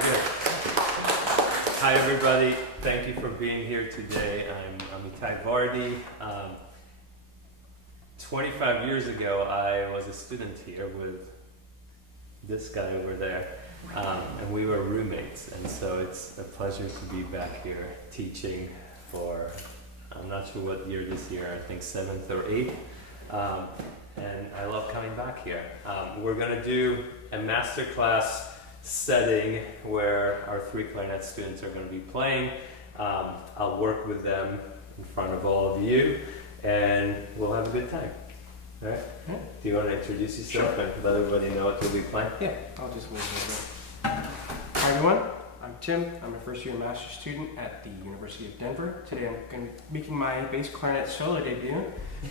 good. Hi, everybody. Thank you for being here today. I'm Amitai Vardi. 25 years ago, I was a student here with this guy over there, and we were roommates. And so it's a pleasure to be back here teaching for, I'm not sure what year this year, I think 7th or 8th. And I love coming back here. We're going to do a masterclass setting where our 3 clarinet students are going to be playing. I'll work with them in front of all of you, and we'll have a good time. All right? Yeah. Do you want to introduce yourself and let everybody know what you'll be playing? Yeah, I'll just move over. Hi everyone, I'm Tim. I'm a first year master's student at the University of Denver. Today I'm going to be making my bass clarinet solo debut,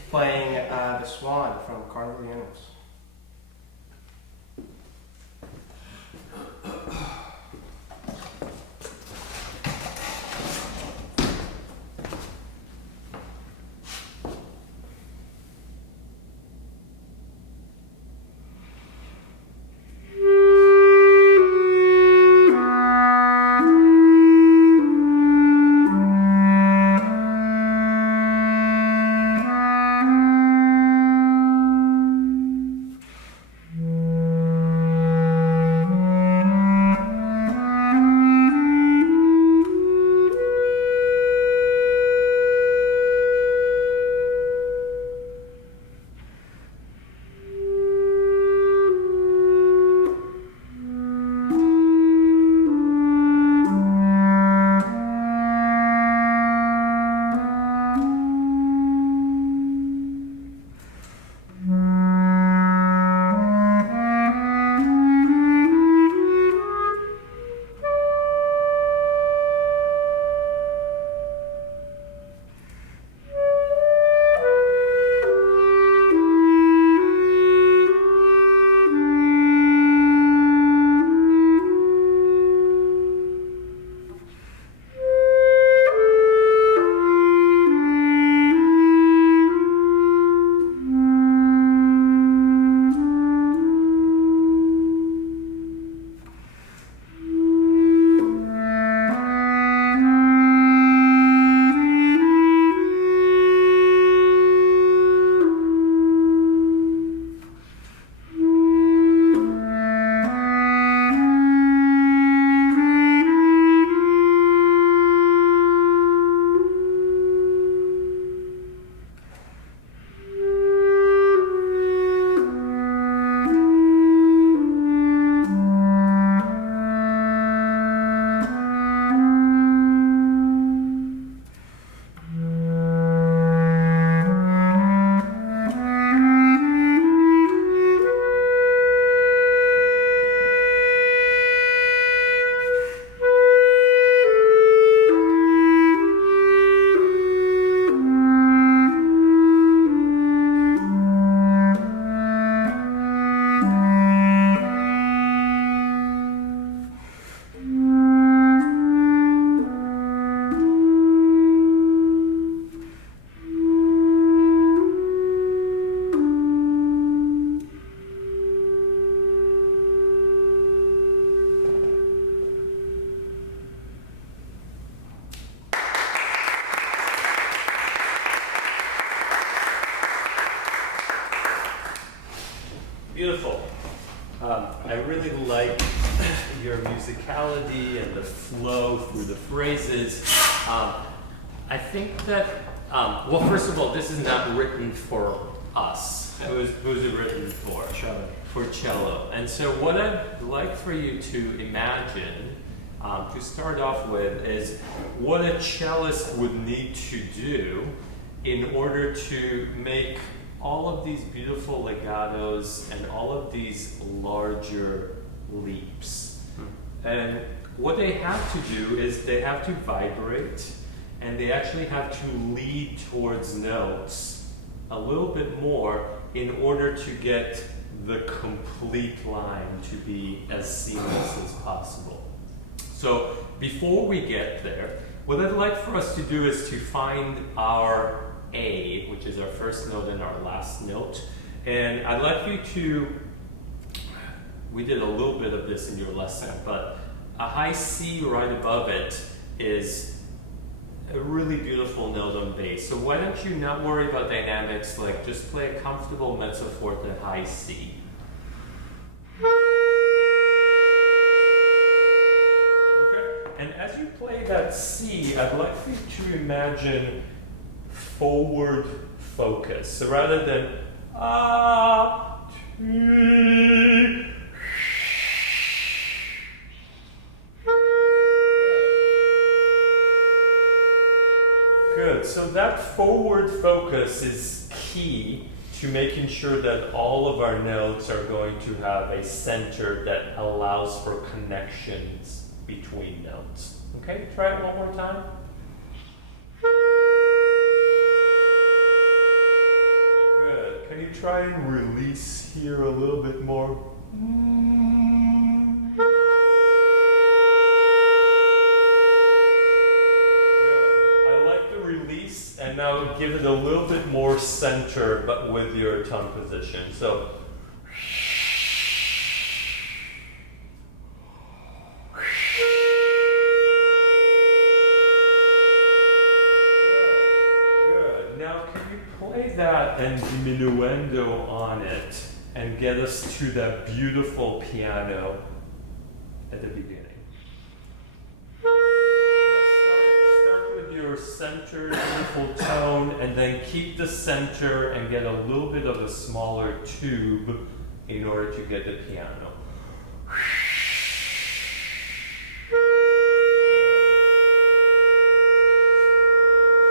playing The Swan from Carnival of the Animals. Beautiful. I really like your musicality and the flow through the phrases. I think that, well, first of all, this is not written for us. Who's it written for? Cello. For cello. And so what I'd like for you to imagine, to start off with, is what a cellist would need to do in order to make all of these beautiful legatos and all of these larger leaps. And what they have to do is they have to vibrate, and they actually have to lead towards notes a little bit more in order to get the complete line to be as seamless as possible. So before we get there, what I'd like for us to do is to find our A, which is our first note and our last note. And I'd like you to, we did a little bit of this in your lesson, but a high C right above it is a really beautiful note on bass. So why don't you not worry about dynamics, like just play a comfortable mezzo forte high C. Okay. And as you play that C, I'd like for you to imagine forward focus. So rather than Good. So that forward focus is key to making sure that all of our notes are going to have a center that allows for connections between notes. Okay, try it one more time. Good. Can you try and release here a little bit more? And now give it a little bit more center, but with your tongue position. So, good. Now, can you play that and diminuendo on it and get us to that beautiful piano at the beginning? Center, beautiful tone, and then keep the center and get a little bit of a smaller tube in order to get the piano.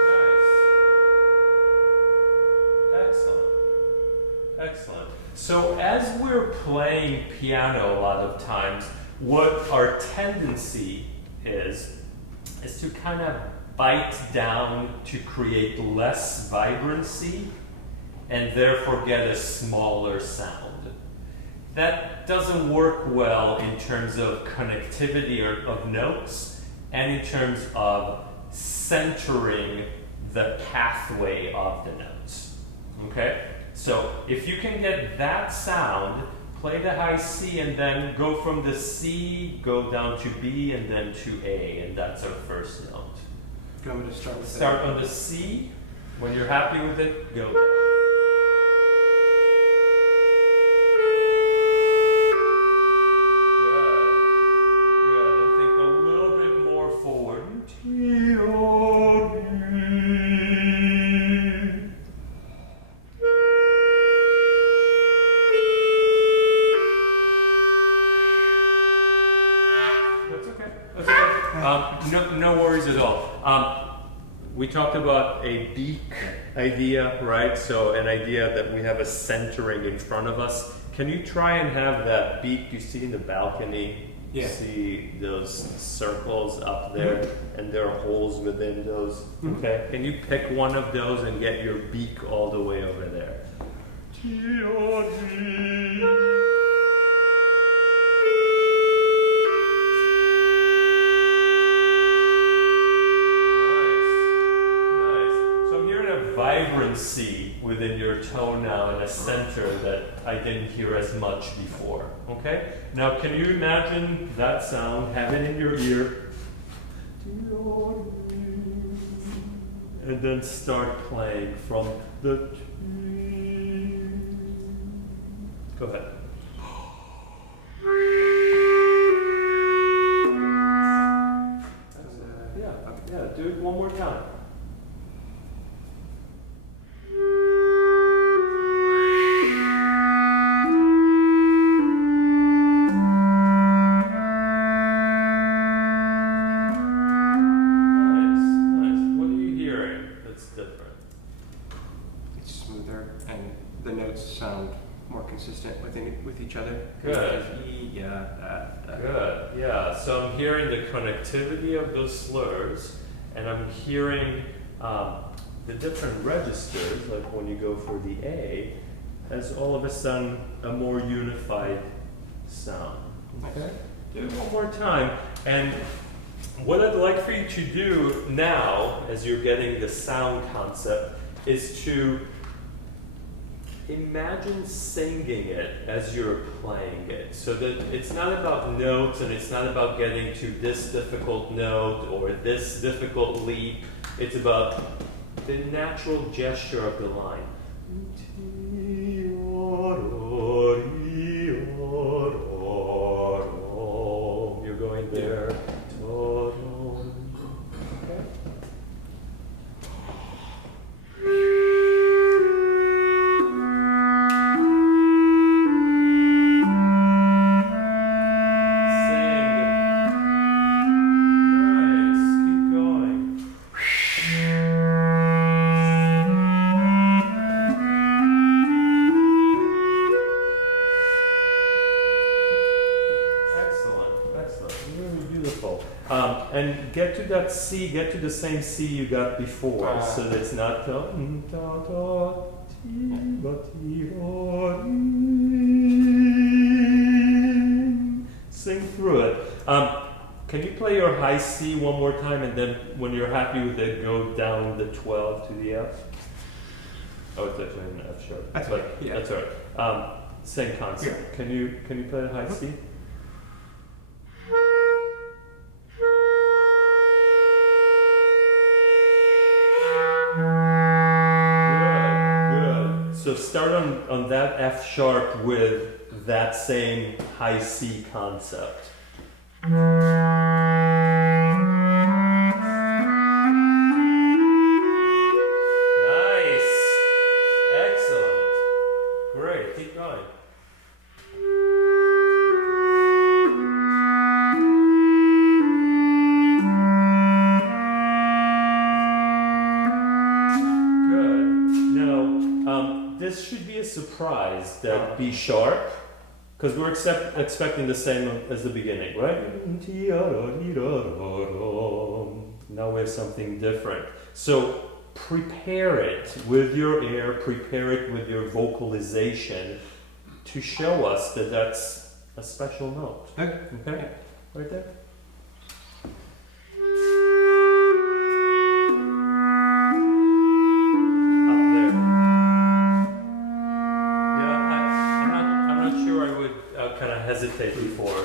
Nice. Excellent. Excellent. So as we're playing piano a lot of times, what our tendency is to kind of bite down to create less vibrancy and therefore get a smaller sound. That doesn't work well in terms of connectivity of notes and in terms of centering the pathway of the notes. Okay? So if you can get that sound, play the high C and then go from the C, go down to B and then to A, and that's our first note. Do you want me to start with Start on the C. When you're happy with it, go down. Good. Good. And think a little bit more forward. That's okay. That's okay. No worries at all. We talked about a beak idea, right? So an idea that we have a centering in front of us. Can you try and have that beak you see in the balcony? Yeah. You see those circles up there, and there are holes within those. Okay. Can you pick one of those and get your beak all the way over there? Vibrancy within your tone now in a center that I didn't hear as much before. Okay? Now, can you imagine that sound? Have it in your ear. And then start playing from the. Go ahead. Yeah, do it one more time. With each other. Good. Yeah. Good. Yeah. So I'm hearing the connectivity of those slurs, and I'm hearing the different registers. Like when you go for the A, as all of a sudden a more unified sound. Okay. Do it one more time. And what I'd like for you to do now, as you're getting the sound concept, is to imagine singing it as you're playing it. So that it's not about notes and it's not about getting to this difficult note or this difficult leap. It's about the natural gesture of the line. You're going there. And get to that C, get to the same C you got before, so that it's not sing through it. Can you play your high C one more time, and then when you're happy with it, go down the 12 to the F? Oh, it's actually an F sharp. That's but okay. Yeah. That's all right. Same concept. Yeah. Can you play the high C? So start on that F sharp with that same high C concept. Nice. Excellent. Great. Keep going. This should be a surprise that B sharp, because we're expecting the same as the beginning, right? Now we have something different. So prepare it with your air, prepare it with your vocalization to show us that that's a special note. Okay? Right there? Hesitate before.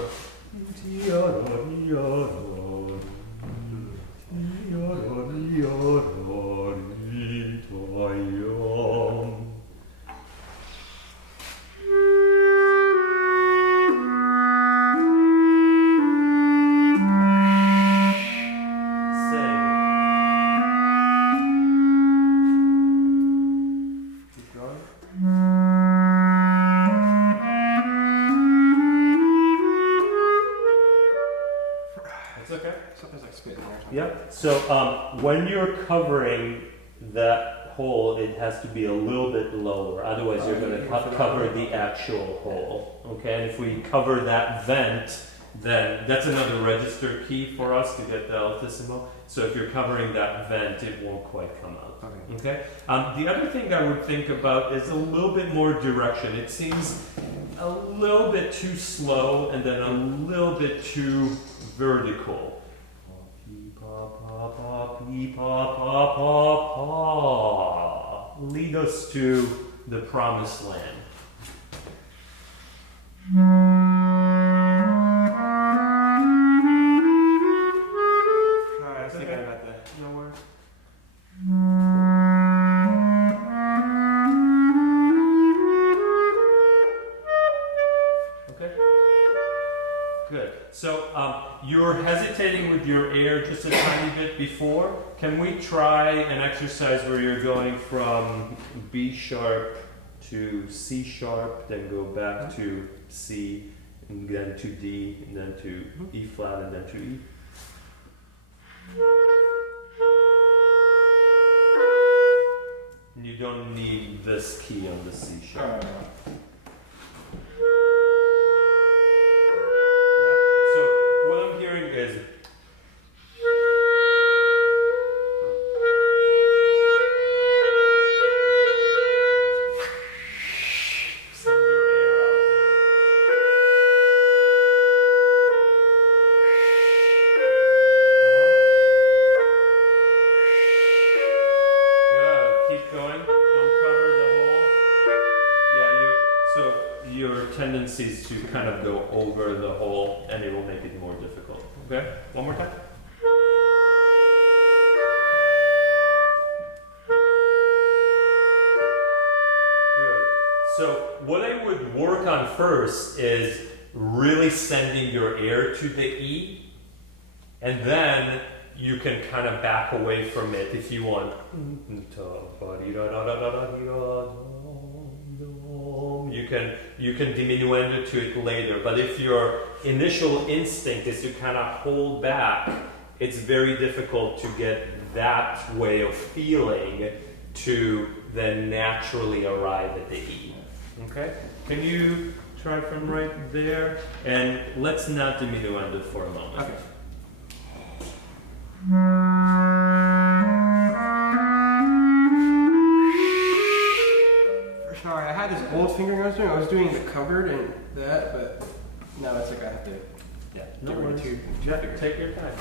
So when you're covering that hole, it has to be a little bit lower. Otherwise, you're going to cover the actual hole. Okay, and if we cover that vent, then that's another register key for us to get the altissimo. So if you're covering that vent, it won't quite come out. Okay. The other thing I would think about is a little bit more direction. It seems a little bit too slow and then a little bit too vertical. Lead us to the promised land. I was thinking about the nowhere. Okay. Good. So you're hesitating with your air just a tiny bit before. Can we try an exercise where you're going from B sharp to C sharp, then go back to C, and then to D, and then to E flat, and then to E? And you don't need this key on the C sharp. Is send your air out there. Good. Keep going. Don't cover the hole. tendencies to kind of go over the whole, and it will make it more difficult. Okay, one more time. Good. So what I would work on first is really sending your ear to the E, and then you can kind of back away from it if you want. You can diminuendo to it later, but if your initial instinct is to kind of hold back, it's very difficult to get that way of feeling to then naturally arrive at the E. Okay? Can you try from right there? And let's not diminuendo for a moment. Okay. Sorry, I had this old fingering I was doing. I was doing the covered and that, but now it's like I have to Yeah, get no rid worries. of two fingers. Take your time.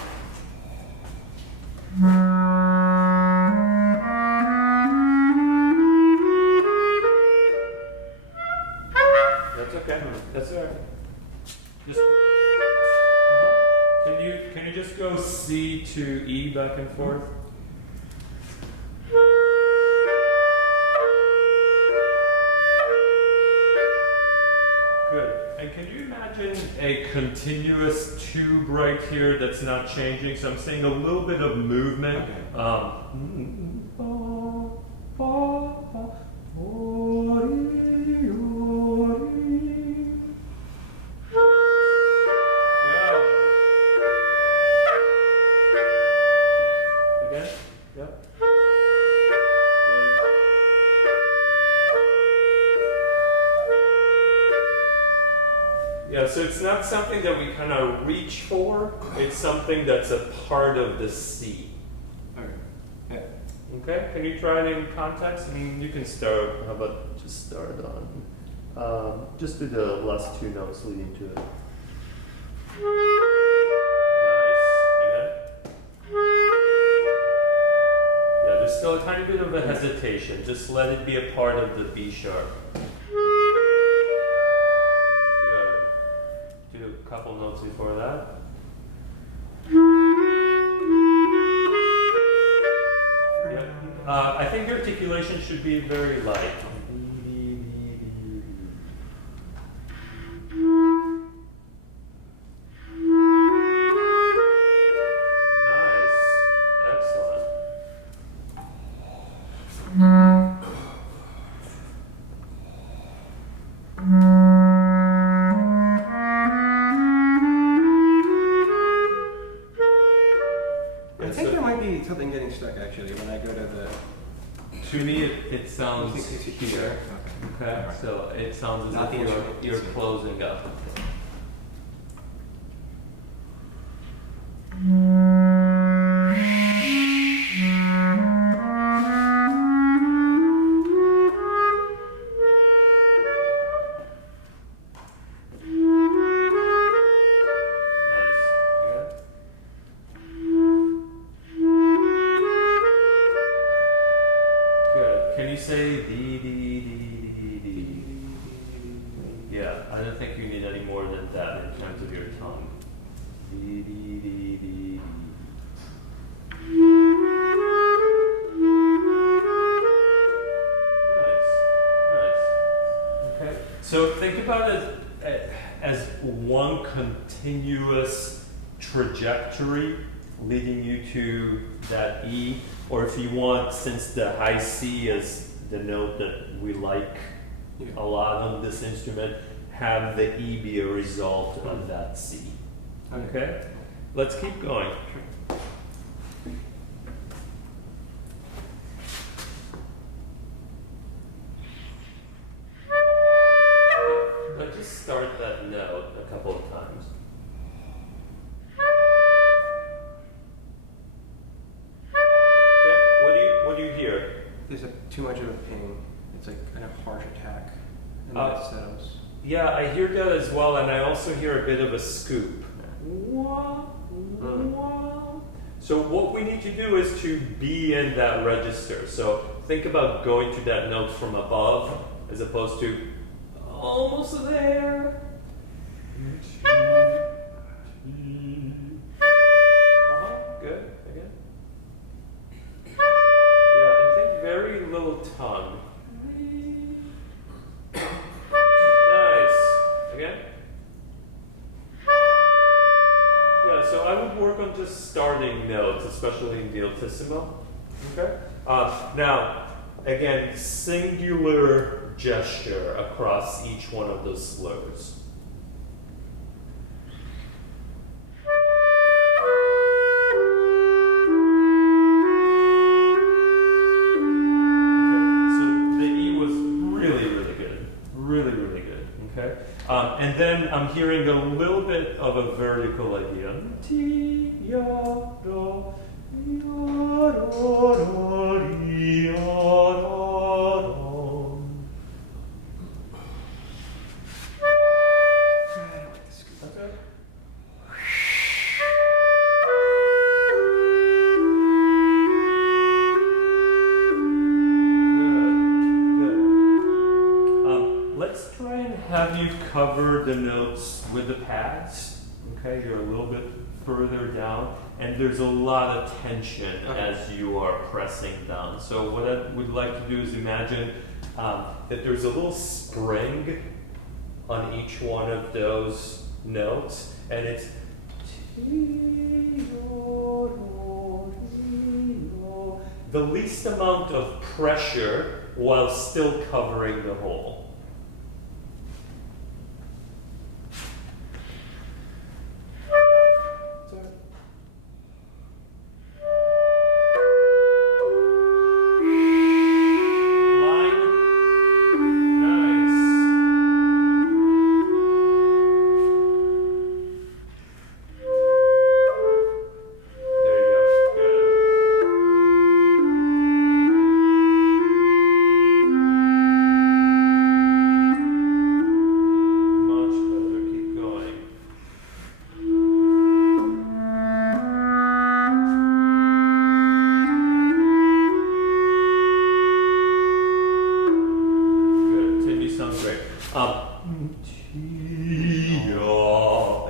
That's okay. That's all right. Just Can you just go C to E back and forth? Good. And can you imagine a continuous tube right here that's not changing? So I'm seeing a little bit of movement. Again? Yep. Yeah, so it's not something that we kind of reach for, it's something that's a part of the C. Okay. Yeah. Okay, can you try it in context? I mean, you can start, how about just start on, just do the last two notes leading to it. Nice, again? Yeah, there's still a tiny bit of a hesitation, just let it be a part of the B sharp. A couple notes before that. I think your articulation should be very light. Nice. Excellent. I think there might be something getting stuck actually when I go to the. To me, it sounds It's here. Okay, Alright. so it sounds as Not if the instrument, you're it's- closing up. Nice. Yeah. Good. Can you say D, D, D, D, D? Yeah, I don't think you need any more than that in terms of your tongue. D, D, D, D, D. Nice, nice. Okay. So think about it as one continuous trajectory leading you to that E, or if you want, since the high C is the note that we like a lot on this instrument, have the E be a result of that C. Okay? Let's keep going. Let's just start that note a couple of times. Okay, what do you hear? There's too much of a ping. It's like kind of harsh attack, and then it settles. Yeah, I hear that as well, and I also hear a bit of a scoop. So what we need to do is to be in that register. So think about going to that note from above as opposed to almost there. Good. Again. Yeah, and think very little tongue. Nice. Again. Yeah, so I would work on just starting notes, especially in the altissimo. Okay. Now, again, singular gesture across each one of those slurs. And then I'm hearing a little bit of a vertical idea. Ti, ya, do, ya, do, ri, ya, do, do. Okay. Let's try and have you cover the notes with the pads. Okay, you're a little bit further down, and there's a lot of tension as you are pressing down. So what I would like to do is imagine that there's a little spring on each one of those notes, and it's the least amount of pressure while still covering the whole.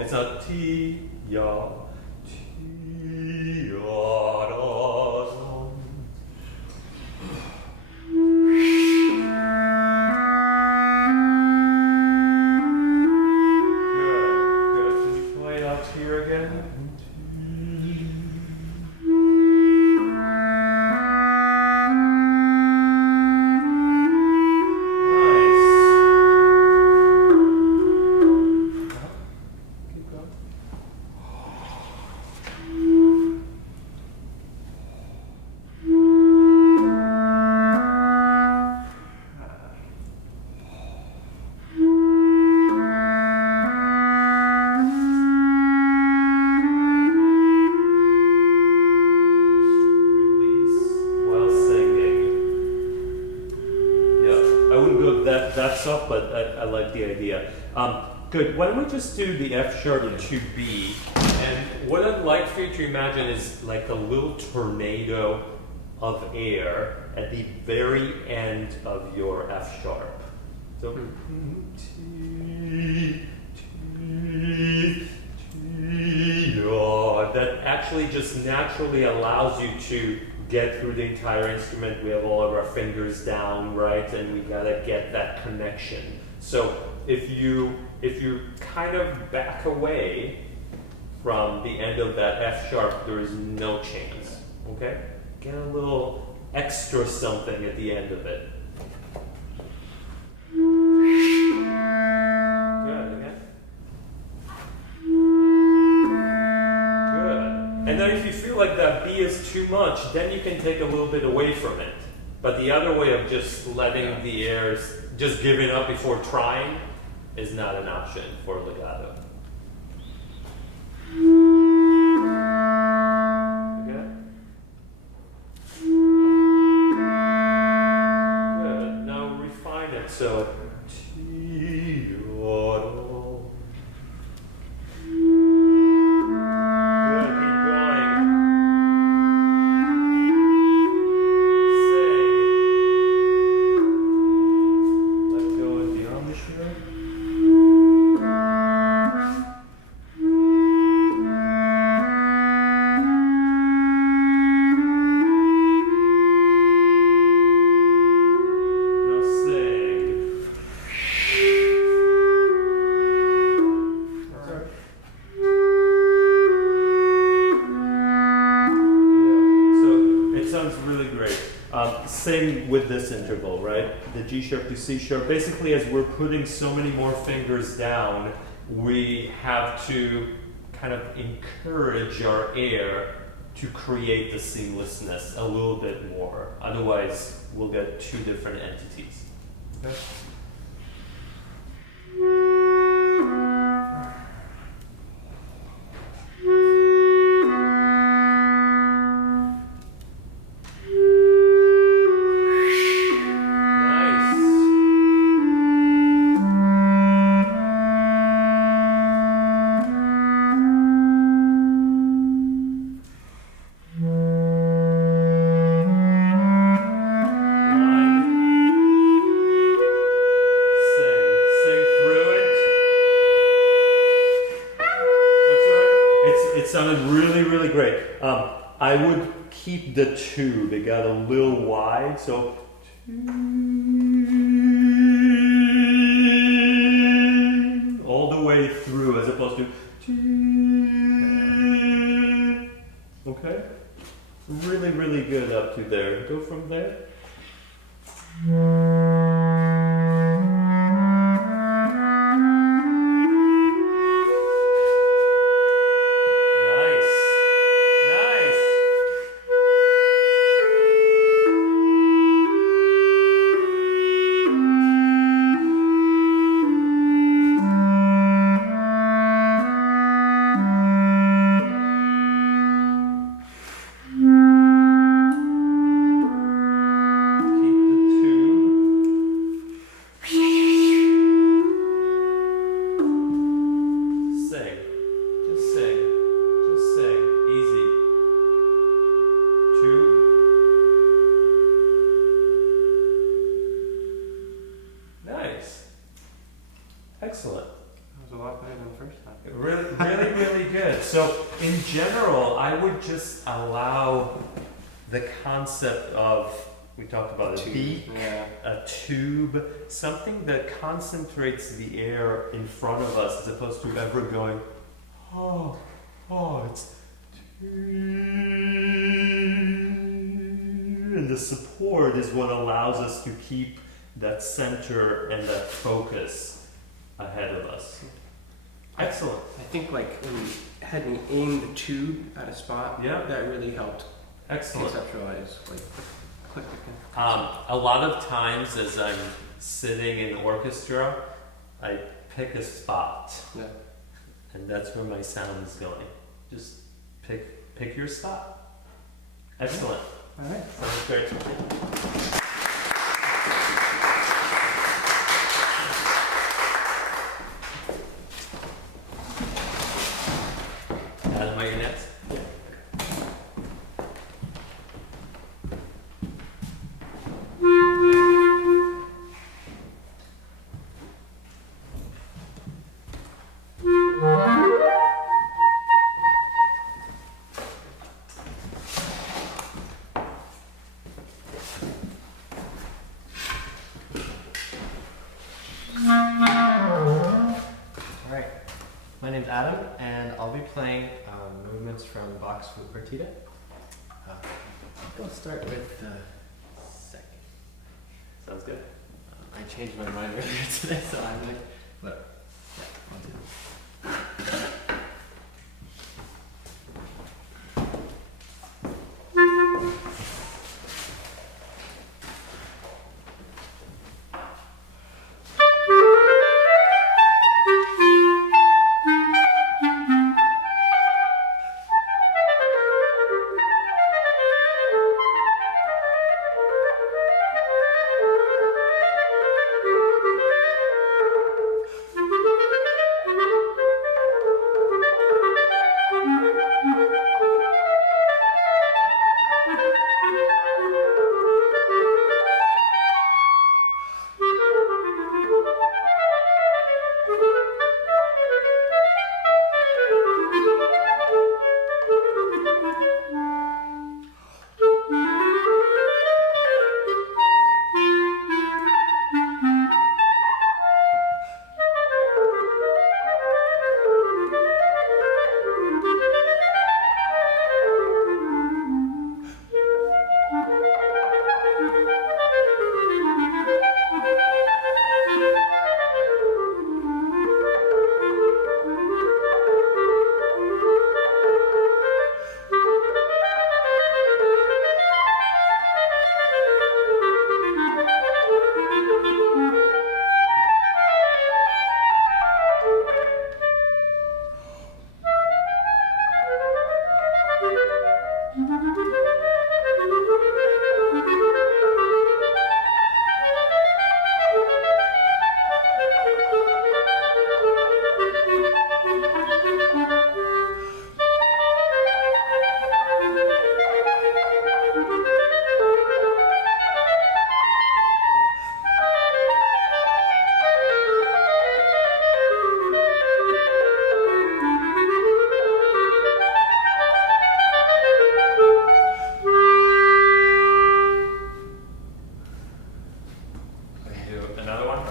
It's a T, ya, T, ya, da, da. Good. Can you play it out here again? That's up, but I like the idea. Good. Why don't we just do the F sharp to B? And what I'd like for you to imagine is like a little tornado of air at the very end of your F sharp. So that actually just naturally allows you to get through the entire instrument. We have all of our fingers down, right? And we gotta get that connection. So if you kind of back away from the end of that F sharp, there is no chance, okay? Get a little extra something at the end of it. Good, again. Good. And then if you feel like that B is too much, then you can take a little bit away from it. But the other way of just letting the airs, just giving up before trying, is not an option for legato. Okay? Good. Now refine it. So, sure. same with this interval, right? The G sharp to C sharp. Basically, as we're putting so many more fingers down, we have to kind of encourage our air to create the seamlessness a little bit more. Otherwise, we'll get two different entities. Okay? I would keep the tube, it got a little wide, so all the way through as opposed to okay? Really, really good up to there. Go from there. Excellent. That was a lot better than the first time. Really, really, really good. So, in general, I would just allow the concept of, we talked about a beak, a tube, something that concentrates the air in front of us as opposed to ever going, it's and the support is what allows us to keep that center and that focus ahead of us. Excellent. I think like when you had me aim the tube at a spot, that really helped. Excellent. Conceptualize like click. A lot of times as I'm sitting in orchestra, I pick a spot. Yeah. And that's where my sound is going. Just pick your spot. Excellent. All right. Sounds great. Am I next? Yeah. My name's Adam, and I'll be playing movements from Bach's Flute Partita. I'll start with the second. Sounds good. I changed my mind earlier today, so I'm like, whatever. Yeah, I'll do it. Another one?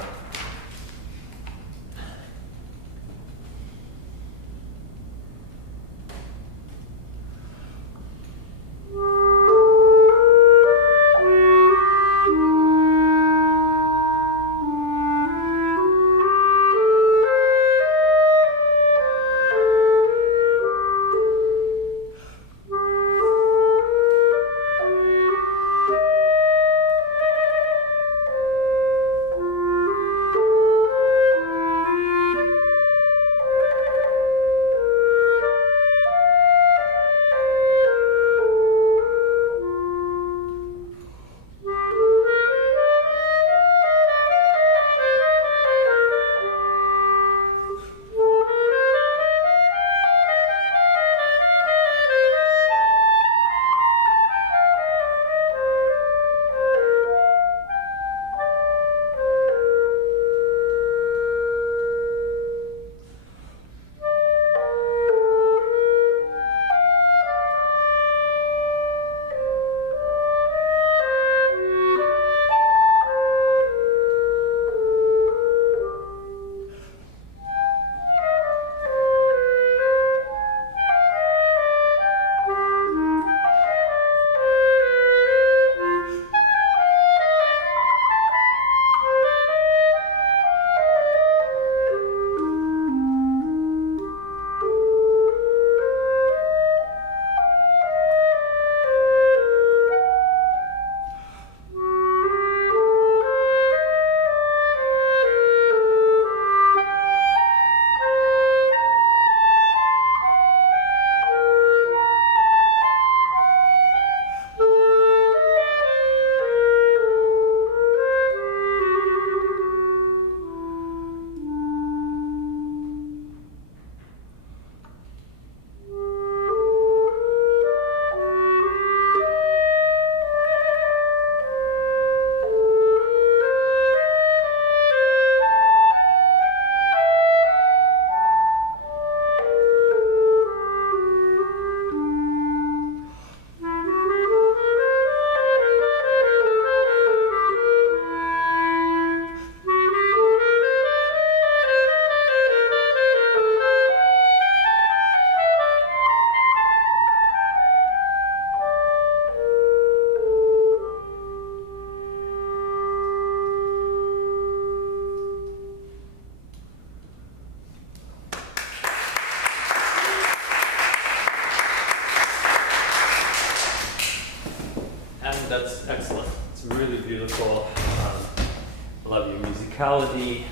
That's excellent. It's really beautiful. I love your musicality.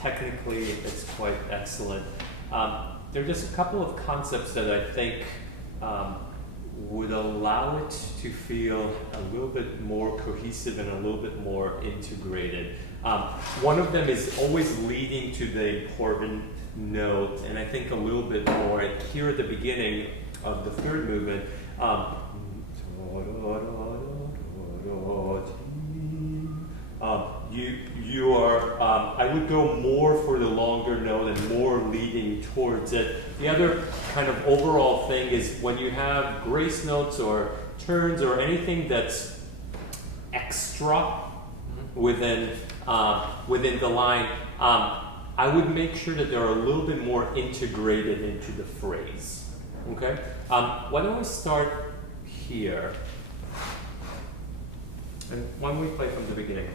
Technically, it's quite excellent. There are just a couple of concepts that I think would allow it to feel a little bit more cohesive and a little bit more integrated. One of them is always leading to the important note, and I think a little bit more here at the beginning of the third movement. You are, I would go more for the longer note and more leading towards it. The other kind of overall thing is when you have grace notes or turns or anything that's extra within the line, I would make sure that they're a little bit more integrated into the phrase. Okay? Why don't we start here? And why don't we play from the beginning?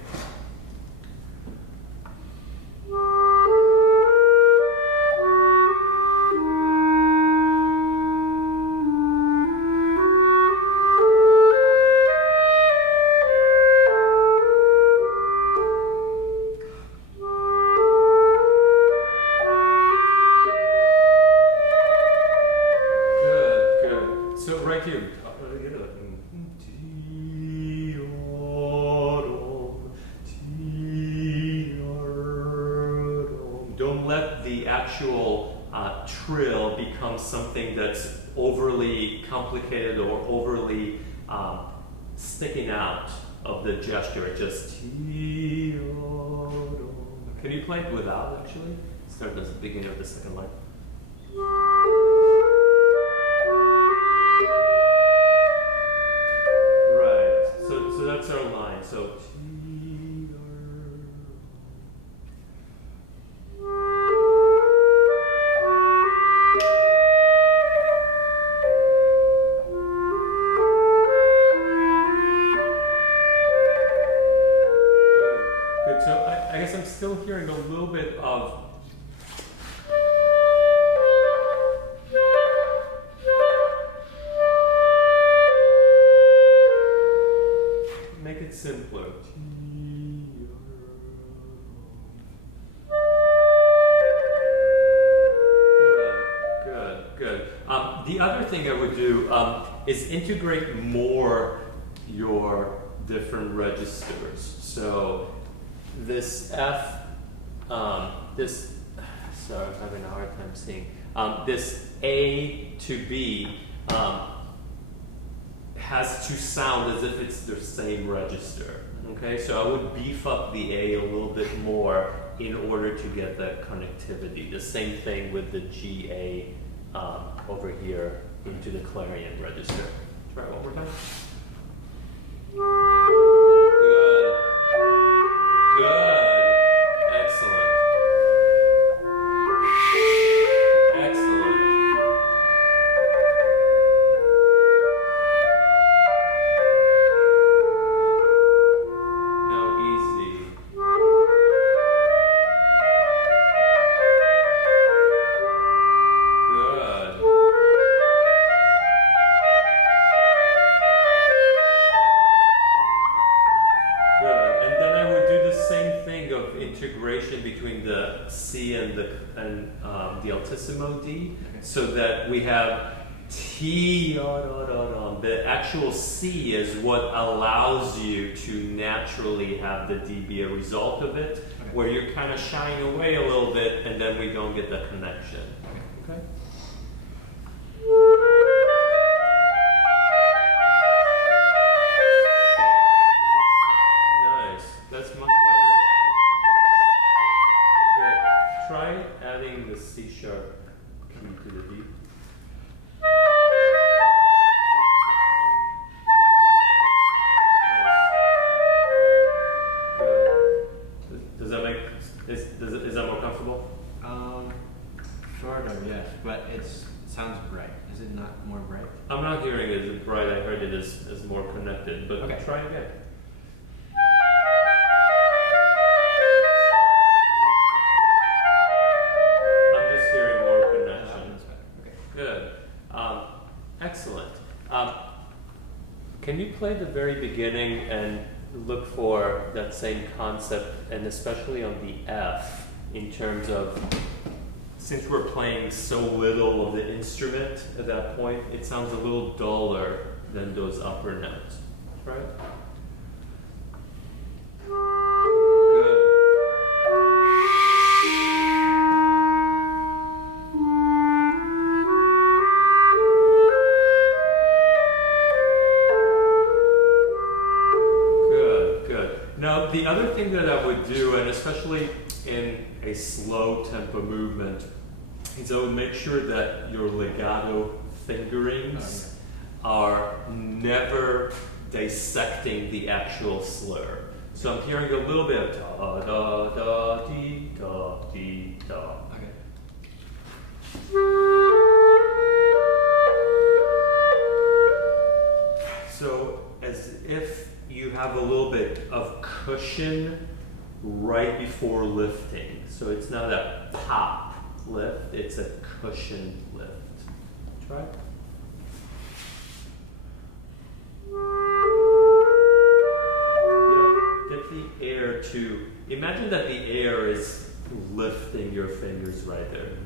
Trill becomes something that's overly complicated or overly sticking out of the gesture. It just can you play it without actually? Start at the beginning of the second line. Right. So that's our line. So Good. So I guess I'm still hearing a little bit of. Make it simpler. Good. The other thing I would do is integrate more your different registers. So this F, this, sorry, I'm having a hard time seeing. This A to B has to sound as if it's the same register. Okay, so I would beef up the A a little bit more in order to get that connectivity. The same thing with the GA over here into the clarinet register. Try it one more time. Good. Good. Excellent. Excellent. Now easy. Good. Good. And then I would do the same thing of integration between the C and the altissimo D, so that we have T, the actual C is what allows you to naturally have the D be a result of it, where you're kind of shying away a little bit and then we don't get the connection. Okay? Nice. That's much better. Good. Try adding the C sharp key to the D. Does that make is that more comfortable? Sort of, yes, but it sounds bright. Is it not more bright? I'm not hearing it as bright. I heard it as more connected. But Okay. try again. I'm just hearing more connection. Okay. Good. Excellent. Can you play the very beginning and look for that same concept, and especially on the F, in terms of, since we're playing so little of the instrument at that point, it sounds a little duller than those upper notes. Right? Good. Good. Now, the other thing that I would do, and especially in a slow tempo movement, is I would make sure that your legato fingerings are never dissecting the actual slur. So I'm hearing a little bit of da da da dee da dee da. Okay. So as if you have a little bit of cushion right before lifting. So it's not a pop lift, it's a cushioned lift. Try it. Get the air to, imagine that the air is lifting your fingers right there.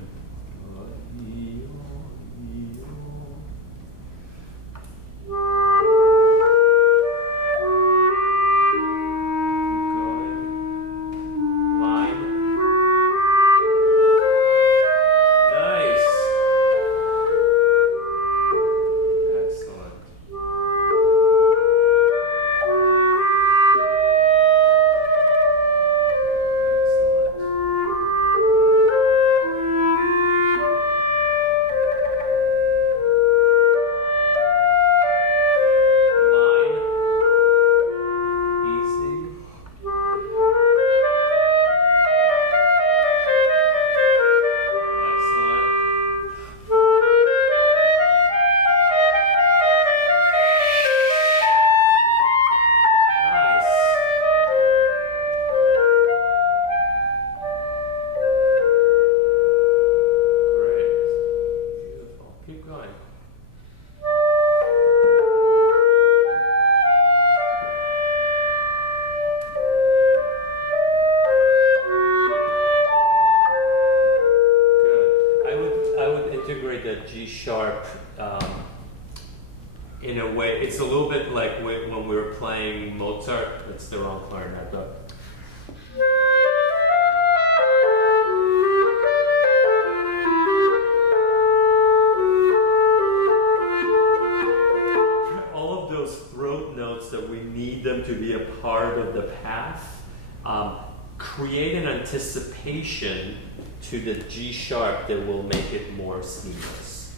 in a way, it's a little bit like when we were playing Mozart. It's the wrong clarinet though. All of those throat notes that we need them to be a part of the path create an anticipation to the G sharp that will make it more seamless.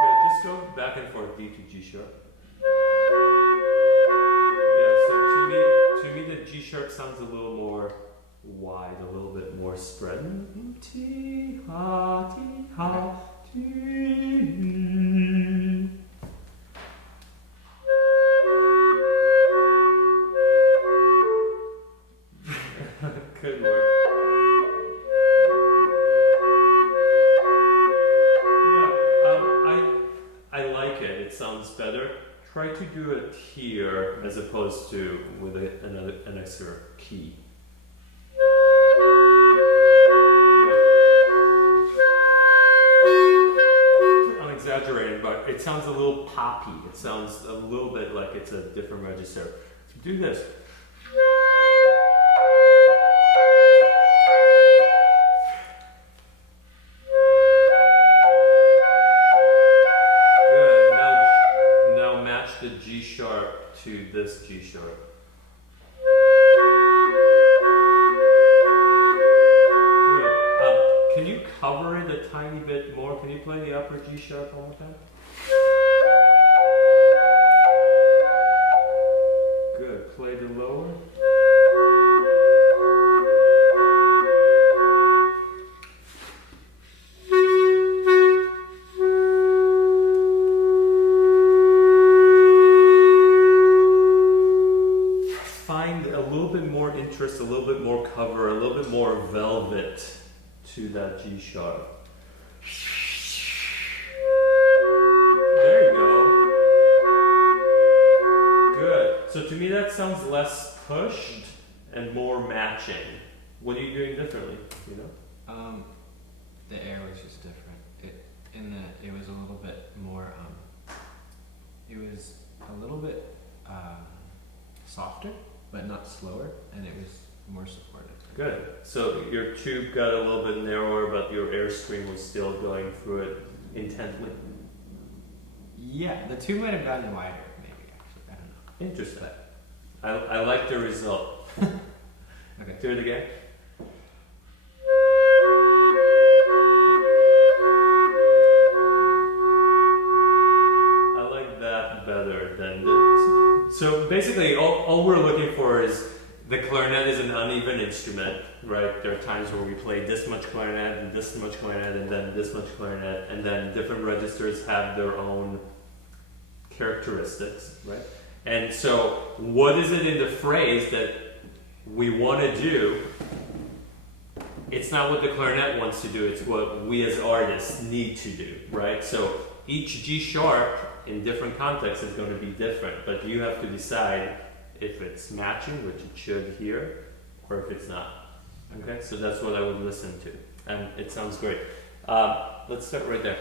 Good, just go back and forth, D to G sharp. Yeah, so to me the G sharp sounds a little more wide, a little bit more spread. T, ha, T. Good work. Yeah, I like it. It sounds better. Try to do it here as opposed to with an extra key. I'm exaggerating, but it sounds a little poppy. It sounds a little bit like it's a different register. Do this. The G sharp to this G sharp. Good. Can you cover it a tiny bit more? Can you play the upper G sharp one more time? Good. Play the lower. A little bit more cover, a little bit more velvet to that G sharp. There you go. Good. So to me that sounds less pushed and more matching. What are you doing differently? You know? The air was just different. It was a little bit more. It was a little bit softer, but not slower, and it was more supportive. Good. So your tube got a little bit narrower, but your airstream was still going through it intently. Yeah, the tube might have gotten wider, maybe, actually. I don't know. Interesting. I like the result. Okay. Do it again. I like that better than the... So basically, all we're looking for is the clarinet is an uneven instrument, right? There are times where we play this much clarinet and this much clarinet and then this much clarinet, and then different registers have their own characteristics, right? And so what is it in the phrase that we want to do? It's not what the clarinet wants to do, it's what we as artists need to do, right? So each G sharp in different contexts is going to be different, but you have to decide if it's matching, which it should here, or if it's not. Okay, so that's what I would listen to, and it sounds great. Let's start right there.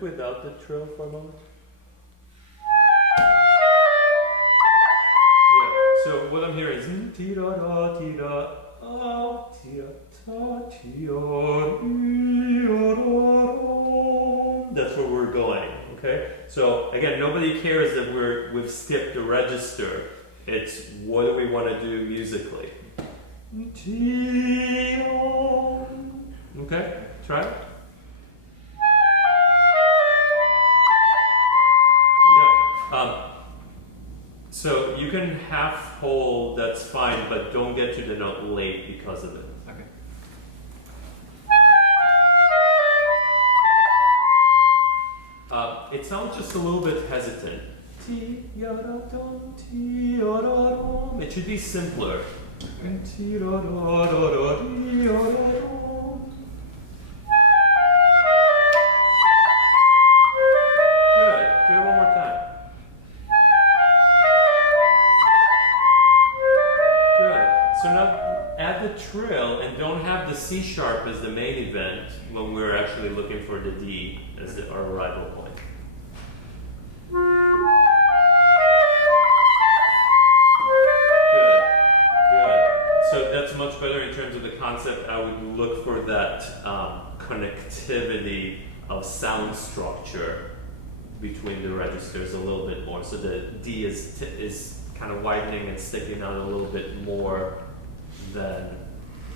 Without the trill for a moment. Yeah, so what I'm hearing is ti da da ti da ah ti da ti da. That's where we're going. Okay. So again, nobody cares that we've skipped a register. It's what do we want to do musically. Okay. Try it. So you can half hold, that's fine, but don't get to the note late because of it. Okay. sounds just a little bit hesitant. Ti-ya-da-dum, ti-ya-da-dum. It should be simpler. Ti-ra-da-da-da-di-ya-da-dum. Good. Do it one more time. Good. So now add the trill and don't have the C sharp as the main event when we're actually looking for the D as our arrival point. Good. Good. So that's much better in terms of the concept. I would look for that connectivity of sound structure between the registers a little bit more. So the D is kind of widening and sticking out a little bit more than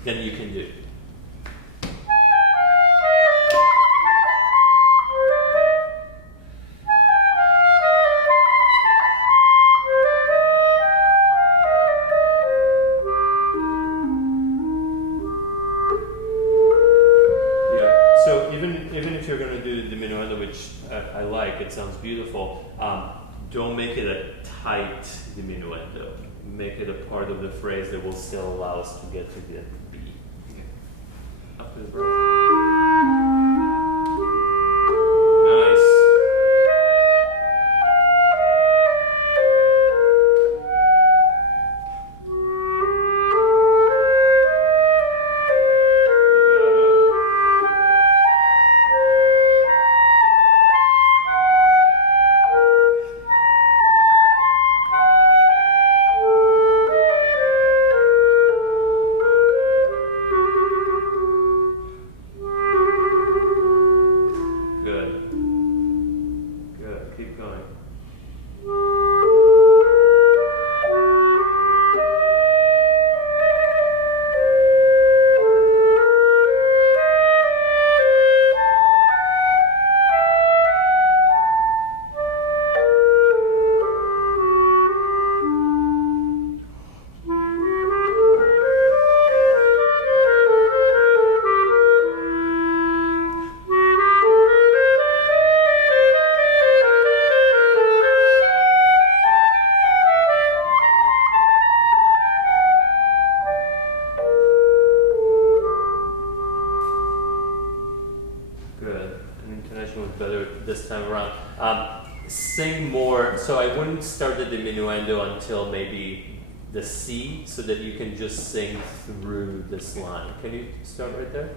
you can do. So even if you're going to do the diminuendo, which I like, it sounds beautiful, don't make it a tight diminuendo. Make it a part of the phrase that will still allow us to get to the B. Okay. Up to the breath. Nice. This time around. Sing more, so I wouldn't start the diminuendo until maybe the C, so that you can just sing through this line. Can you start right there?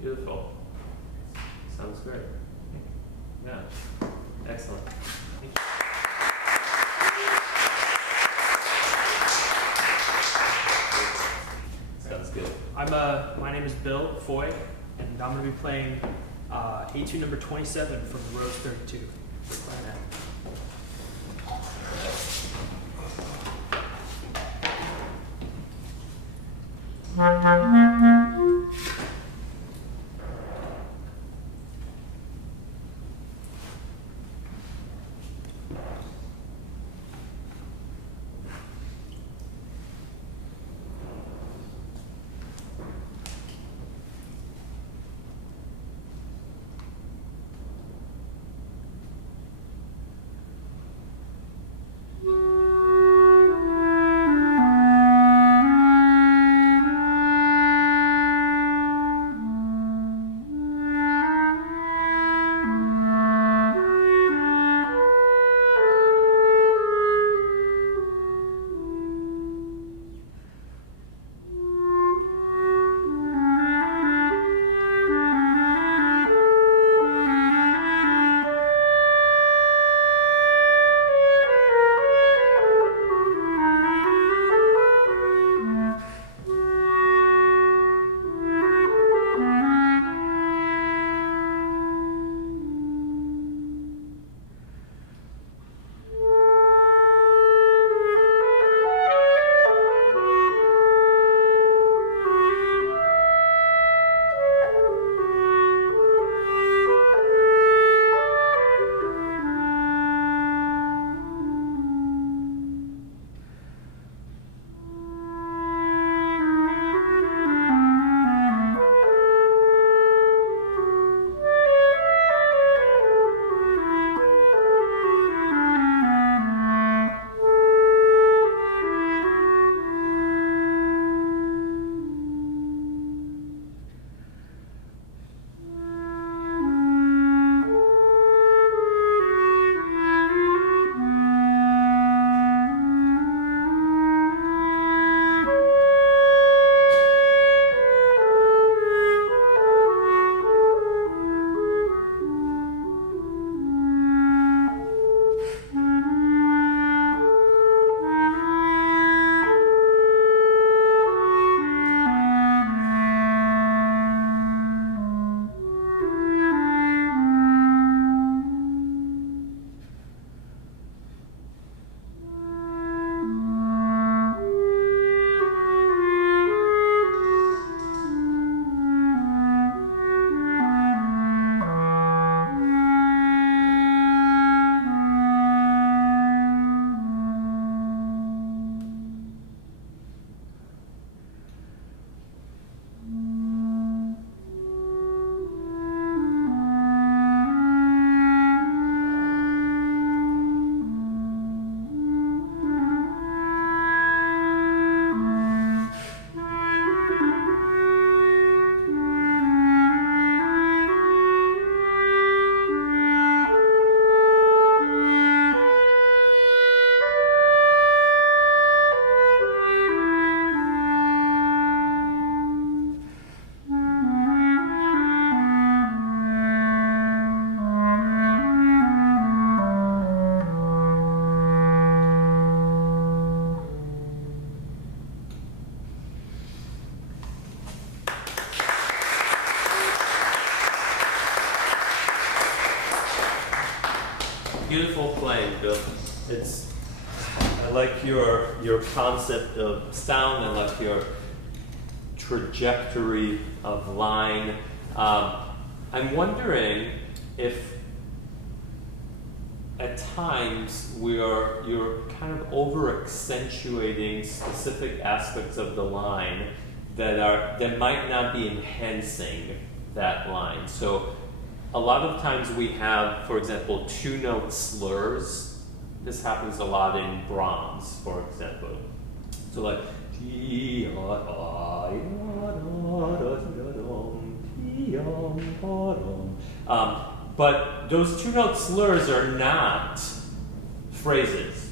Good. Beautiful. Sounds great. Yeah. Excellent. Thank you. Sounds good. My name is Bill Foye, and I'm going to be playing A2 number 27 from Rose 32 for clarinet. Bill. I like your concept of sound. I like your trajectory of line. I'm wondering if at times you're kind of over accentuating specific aspects of the line that might not be enhancing that line. So a lot of times we have, for example, two-note slurs. This happens a lot in Brahms, for example. So like but those two-note slurs are not phrases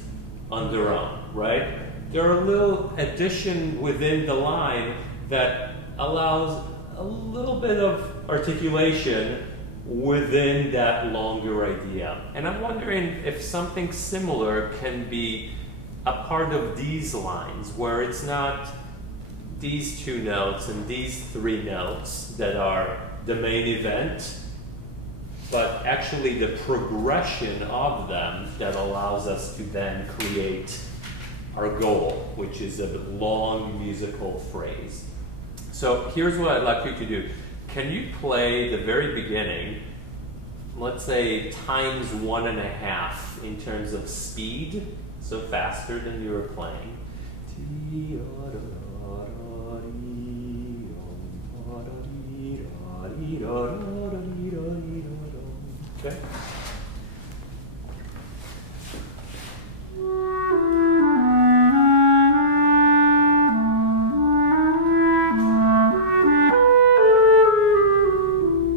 on their own, right? They're a little addition within the line that allows a little bit of articulation within that longer idea. And I'm wondering if something similar can be a part of these lines, where it's not these two notes and these three notes that are the main event, but actually the progression of them that allows us to then create our goal, which is a long musical phrase. So here's what I'd like you to do. Can you play the very beginning, let's say times 1.5 in terms of speed, so faster than you were playing. Okay.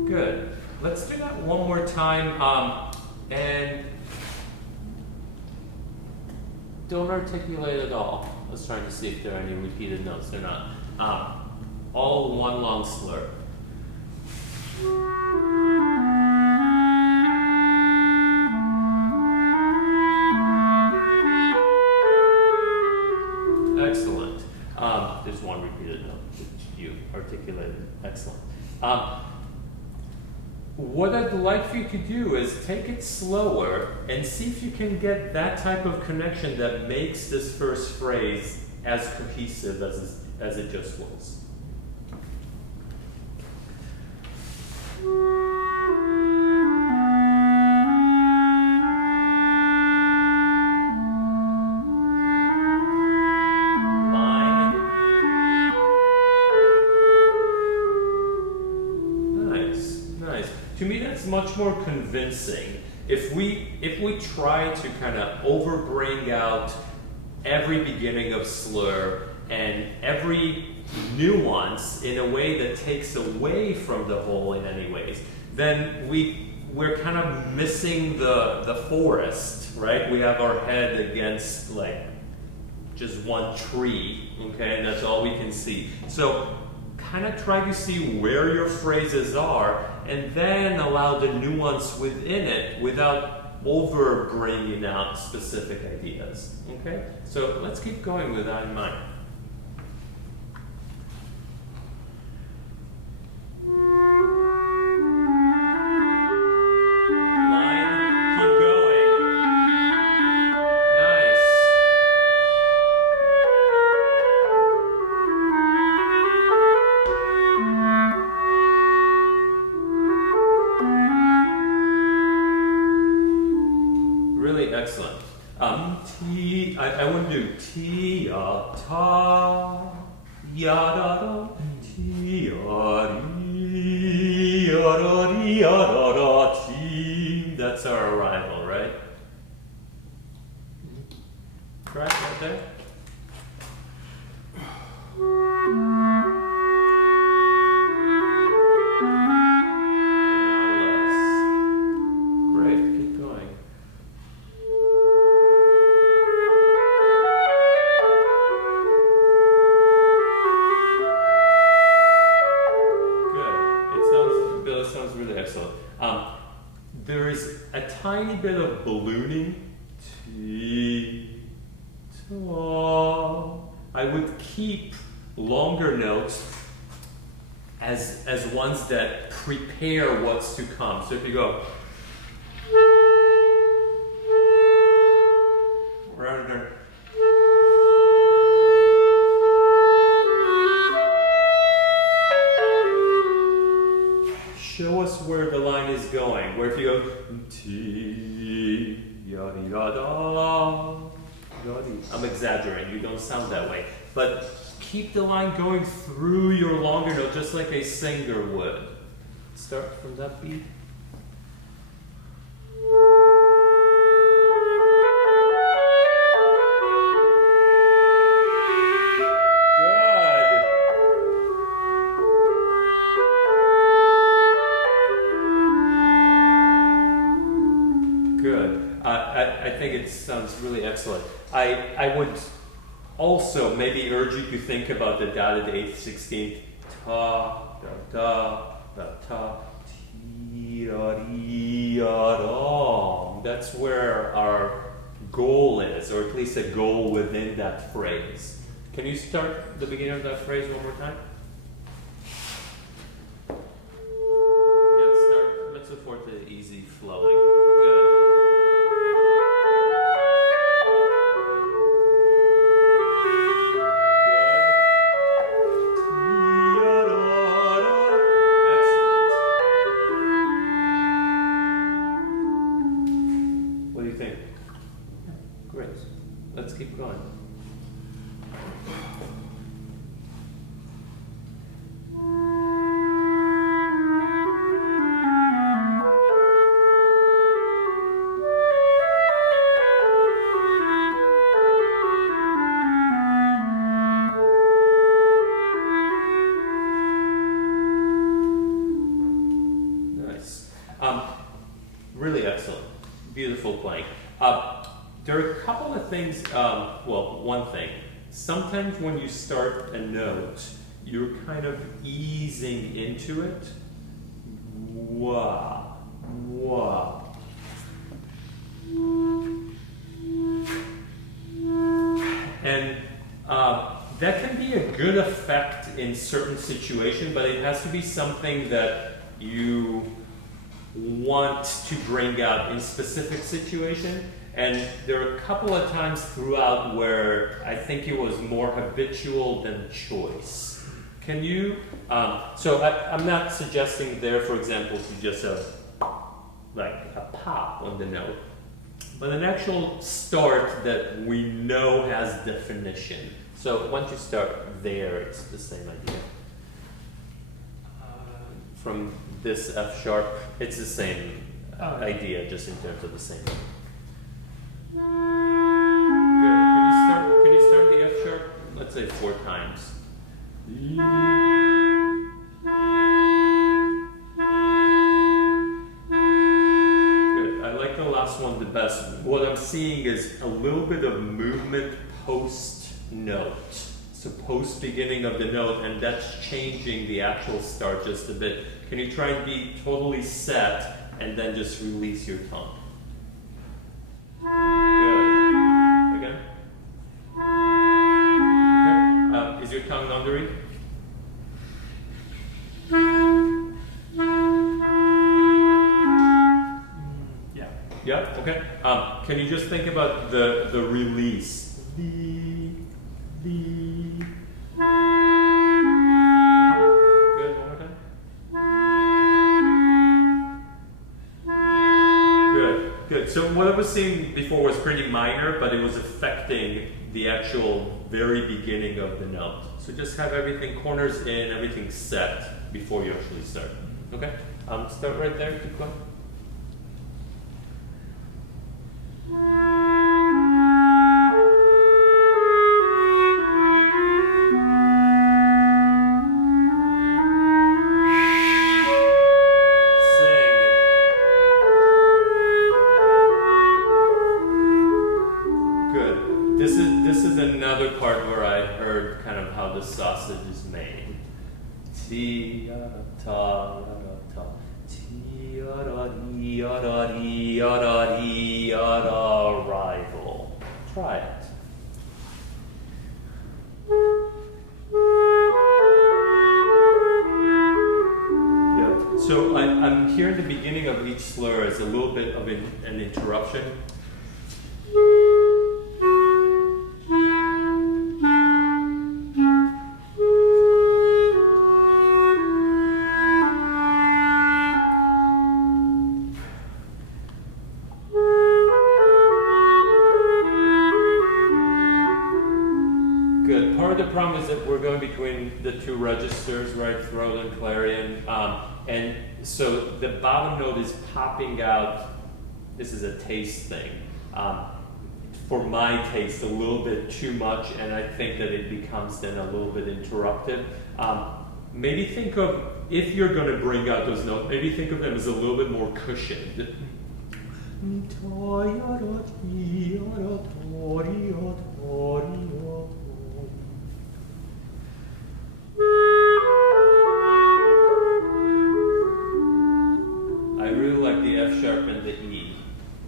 Good. Let's do that one more time. And don't articulate at all. Let's try to see if there are any repeated notes. They're not. All one long slur. Excellent. There's one repeated note which you articulated. Excellent. What I'd like for you to do is take it slower and see if you can get that type of connection that makes this first phrase as cohesive as it just was. To me, that's much more convincing. If we try to kind of overbring out every beginning of slur and every nuance in a way that takes away from the whole in any ways, then we're kind of missing the forest, right? We have our head against like just one tree, okay, and that's all we can see. So kind of try to see where your phrases are and then allow the nuance within it without over bringing out specific ideas, okay? So let's keep going with that in mind. Excellent. I want to do ti ya ta ya da da ti ya ri ya da ri ya da da ti. That's our arrival, right? Right there. There is a tiny bit of ballooning. I would keep longer notes as ones that prepare what's to come. So if you go, Vardi. I'm exaggerating, you don't sound that way. But keep the line going through your longer note, just like a singer would. Start from that beat. Good. I think it sounds really excellent. I would also maybe urge you to think about the dotted 8th, 16th. Ta, da, da, ta, ti, da, di, da, da. That's where our goal is, or at least a goal within that phrase. Can you start the beginning of that phrase one more time? Yeah, start. Let's support the easy flowing. Good. What do you think? Great. Let's keep going. Nice. Really excellent. Beautiful playing. There are a couple of things, well, one thing. Sometimes when you start a note, you're kind of easing into it. Wah, wah. And that can be a good effect in certain situations, but it has to be something that you want to bring out in specific situation. And there are a couple of times throughout where I think it was more habitual than choice. Can you, I'm not suggesting there, for example, to just like a pop on the note, but an actual start that we know has definition. So once you start there, it's the same idea. From this F sharp, it's the same idea, just in terms of the same. Good. Can you start the F sharp? Let's say 4 times. Good. I like the last one the best. What I'm seeing is a little bit of movement post note. So post beginning of the note, and that's changing the actual start just a bit. Can you try and be totally set and then just release your tongue? Good. Again. Okay. Is your tongue non-doing? Yeah. Yeah. Okay. Can you just think about the release? Good. One more time. Good. So what I was saying before was pretty minor, but it was affecting the actual very beginning of the note. So just have everything, corners in, everything set before you actually start. Okay? Start right there, keep going. This is another part where I heard kind of how the sausage is made. Ti-ya-da-ta-ya-da-ta, ti-ya-da-dee-ya-da-dee-ya-da-dee-ya-da, rival. Try it. Yeah. So I'm hearing the beginning of each slur as a little bit of an interruption. part of the problem is that we're going between the two registers, right, throat and clarion, and so the bottom note is popping out. This is a taste thing. For my taste, a little bit too much, and I think that it becomes then a little bit interrupted. Maybe think of, if you're going to bring out those notes, maybe think of them as a little bit more cushioned. I really like the F sharp and the E.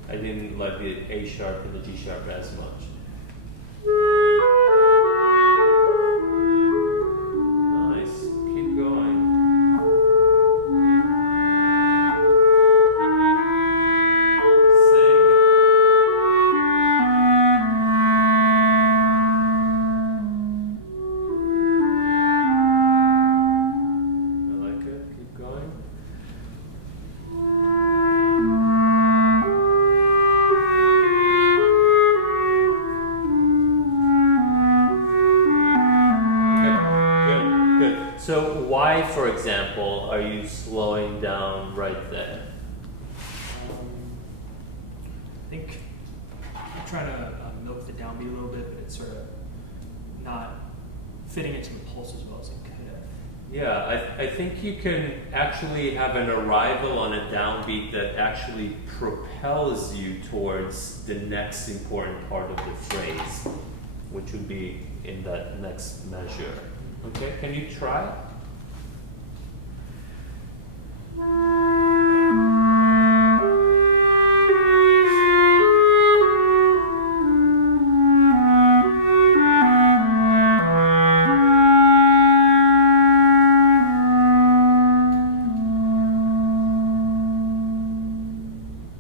I didn't like the A sharp and the G sharp as much. Nice. Keep going. Sing. I like it. Keep going. So why, for example, are you slowing down right there? I think I'm trying to milk the downbeat a little bit, but it's sort of not fitting into the pulse as well as it could have. Yeah, I think you can actually have an arrival on a downbeat that actually propels you towards the next important part of the phrase, which would be in that next measure. Okay, can you try it?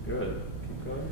Good. Keep going.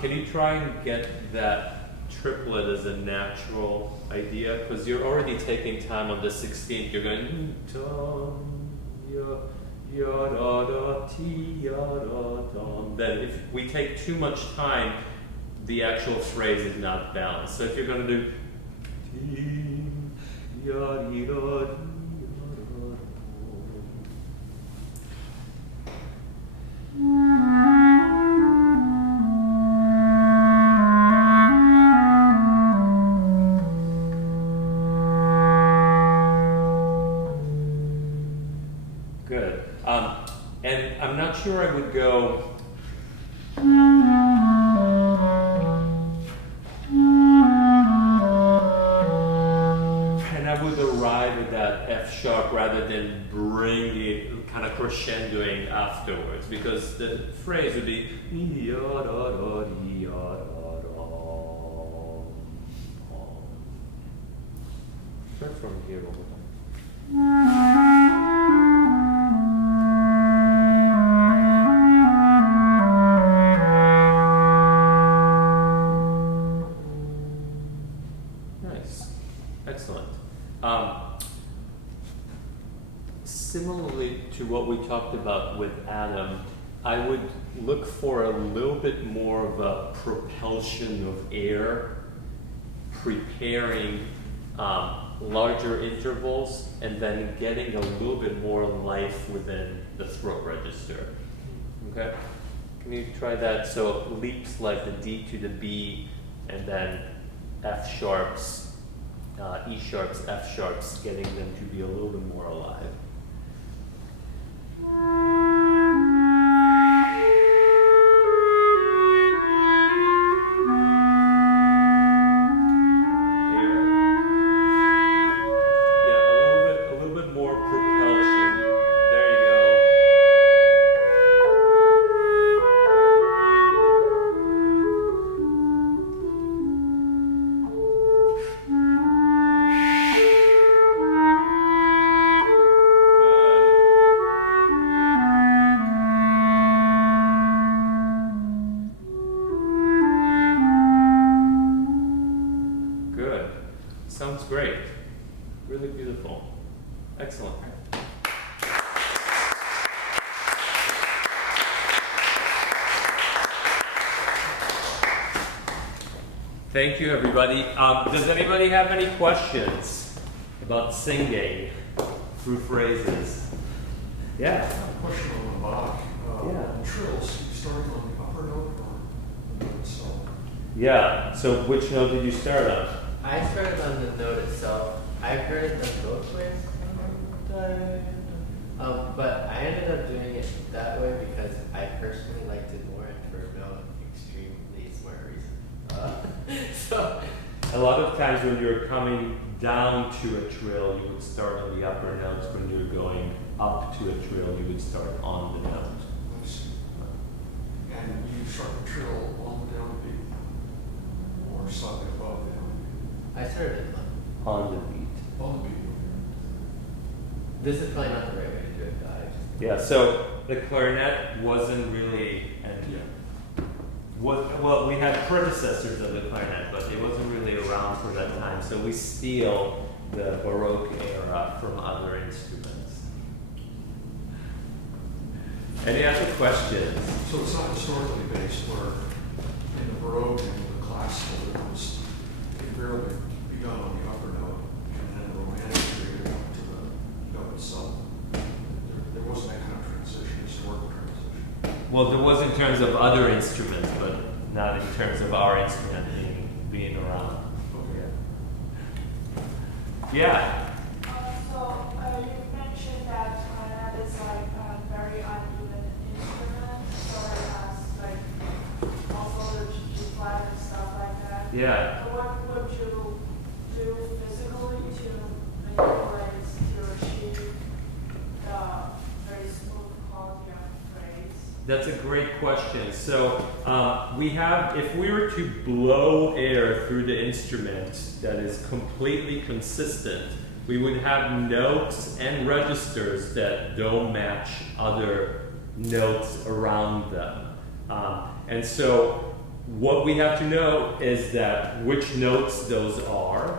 Can you try and get that triplet as a natural idea? Because you're already taking time on the 16th. You're going ya da da ti ya da dum. Then if we take too much time, the actual phrase is not balanced. So if you're going to do ti ya di da di. Good. And I'm not sure I would go. And I would arrive at that F sharp rather than bring it kind of crescendoing afterwards, because the phrase would be start from here over time. Excellent. Similarly to what we talked about with Adam, I would look for a little bit more of a propulsion of air, preparing larger intervals, and then getting a little bit more life within the throat register. Okay? Can you try that? So leaps like the D to the B, and then F sharps, E sharps, F sharps, getting them to be a little bit more alive. A little bit more propulsion. There you go. Thank you, everybody. Does anybody have any questions about singing through phrases? Yeah. I have a question on the Bach. Yeah. Trills, you started on the upper note or the note itself? Yeah. So which note did you start on? I started on the note itself. I've heard it done both ways. But I ended up doing it that way because I personally liked it more and for no extremely smart reason. So A lot of times when you're coming down to a trill, you would start on the upper notes. When you're going up to a trill, you would start on the note. I see. And you start the trill on the downbeat or slightly above the downbeat? I started it On the beat. On the beat. This is probably not the right way to do it, though. Yeah, so the clarinet wasn't really, well, we had predecessors of the clarinet, but it wasn't really around for that time. So we steal the Baroque era from other instruments. Any other questions? So it's not historically based where in the Baroque and the classical it was invariably begun on the upper note and then the Romantic period went to the note itself. There wasn't that kind of transition, historical transition. Well, there was in terms of other instruments, but not in terms of our instrument being around. Okay. Yeah. You mentioned that clarinet is like a very uneven instrument, so it has like also the G flat and stuff like that. Yeah. So what would you do physically to manipulate to achieve the very smooth quality of the phrase? That's a great question. So we have, if we were to blow air through the instrument that is completely consistent, we would have notes and registers that don't match other notes around them. And so what we have to know is that which notes those are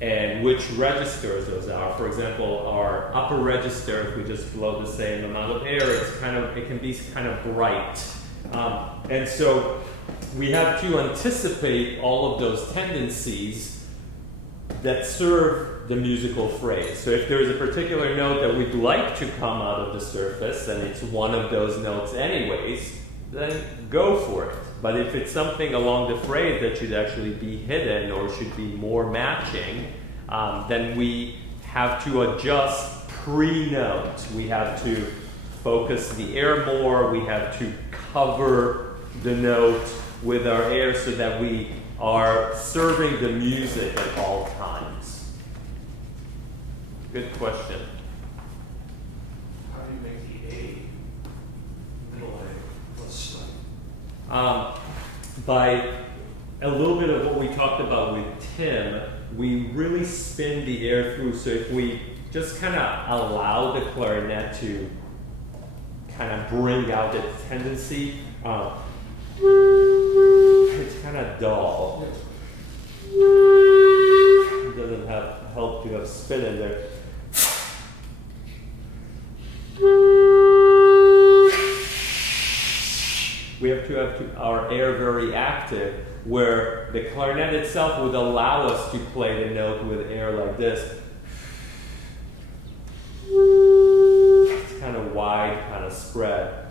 and which registers those are. For example, our upper register, if we just blow the same amount of air, it can be kind of bright. And so we have to anticipate all of those tendencies that serve the musical phrase. So if there's a particular note that we'd like to come out of the surface, and it's one of those notes anyways, then go for it. But if it's something along the phrase that should actually be hidden or should be more matching, then we have to adjust pre-note. We have to focus the air more. We have to cover the note with our air so that we are serving the music at all times. Good question. How do you make the A, middle A, less slight? By a little bit of what we talked about with Tim, we really spin the air through. So if we just kind of allow the clarinet to kind of bring out its tendency, it's kind of dull. It doesn't help to have spin in there. We have to have our air very active, where the clarinet itself would allow us to play the note with air like this. It's kind of wide, kind of spread.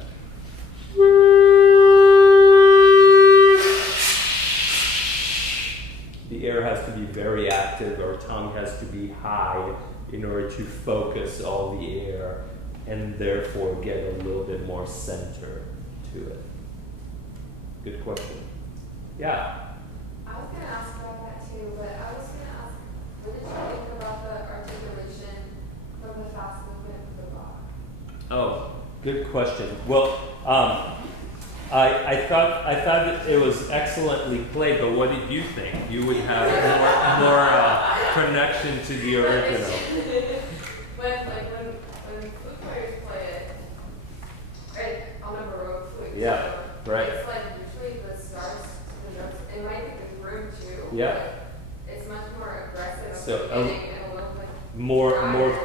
The air has to be very active, our tongue has to be high in order to focus all the air and therefore get a little bit more center to it. Good question. Yeah? I was going to ask about that too, but I was going to ask, what did you think about the articulation from the fast movement of the Bach? Oh, good question. Well, I thought it was excellently played, but what did you think? You would have more connection to the original. when flute players play it, right, on a Baroque flute, Yeah, so right. it's like usually the starts to the notes, it might be the room too, Yeah. but it's much more aggressive at So, the beginning and a little bit More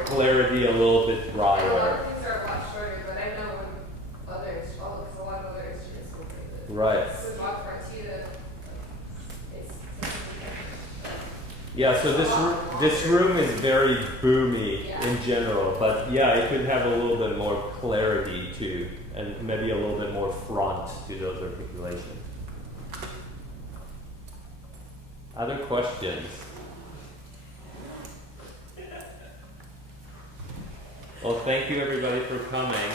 clarity, a little bit and a lot drier. of things are a lot shorter, but I know when a lot of other instruments will play this. Right. So Bach partita, it's Yeah, so this room is very boomy in general, but yeah, it could have a little bit more clarity too, and maybe a little bit more front to those articulations. Other questions? Well, thank you everybody for coming.